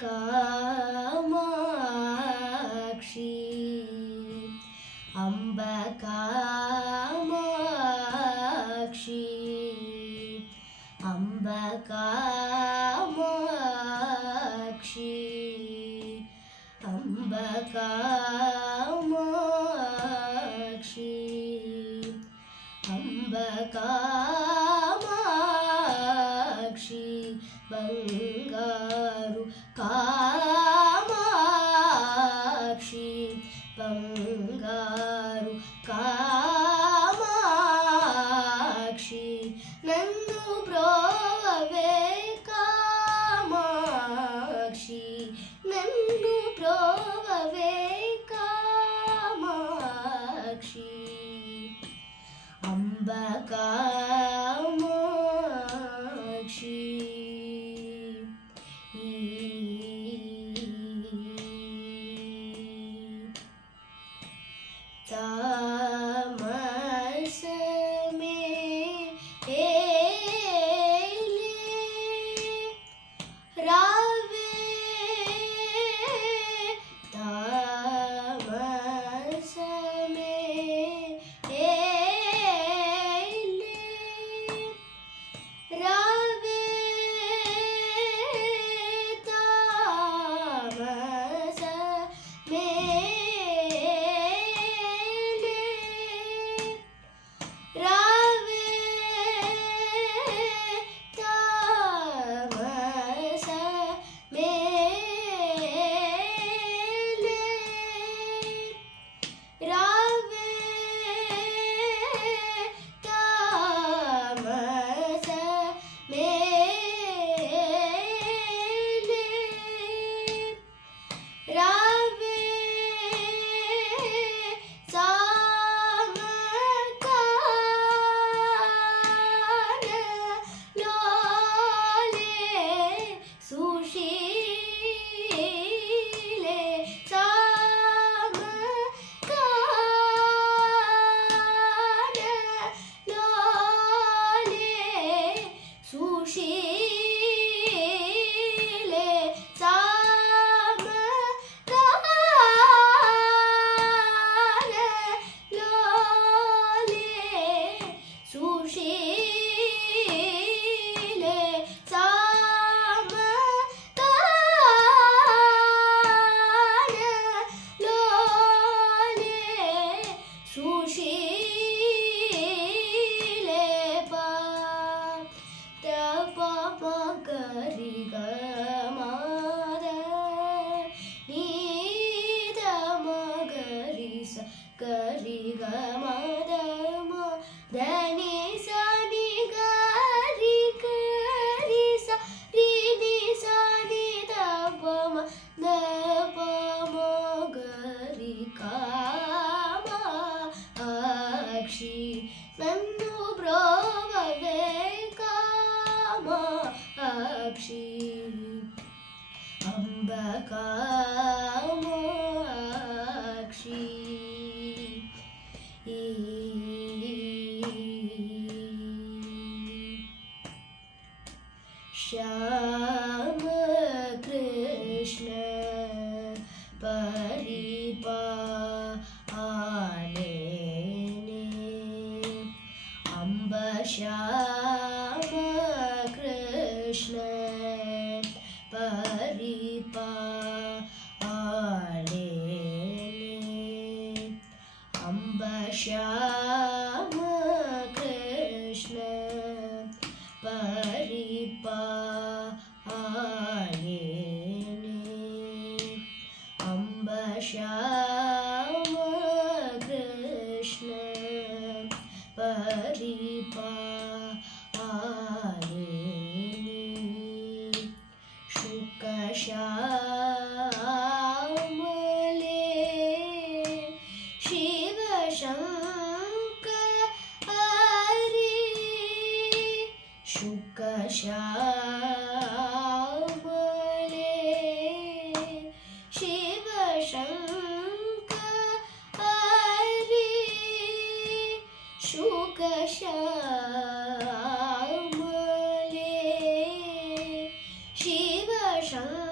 कामाक्षी अम्ब कामाक्षी अम्ब कामाक्षी अम्ब कामाक्षी अम्ब कामाक्षी बंगारु कामाक्षी बंगारु कामाक्षी नन्नु ब्रोवे कामाक्षी नन्नु ब्रोवे कामाक्षी अम्ब कामाक्षी तामस में हेले रावे तामस में हेले रावे तामस में रावे तामस में रावे तामस में रावे सामकान लोले सुशीले सामकान लोले सुशीले सामकान लोले सुशीले सामकान लोले सुशीले पा तप मगरि गमाद नीद मगरि स गरि गमाद म धनि स नि गरि गरि स रि नि स नि द प म द प म गरि कामाक्षी नन्नु ब्रोवे कामाक्षी अम्ब कामाक्षी श्याम कृष्ण परिपालने अम्ब श्याम कृष्ण परिपालने अम्ब श्याम कृष्ण परिपालने अम्ब श्याम कृष्ण परिपालने शुक श्यामले शिव शंकरी शुक श्यामले शिव शंकरी शुक श्यामले शिव शंकरी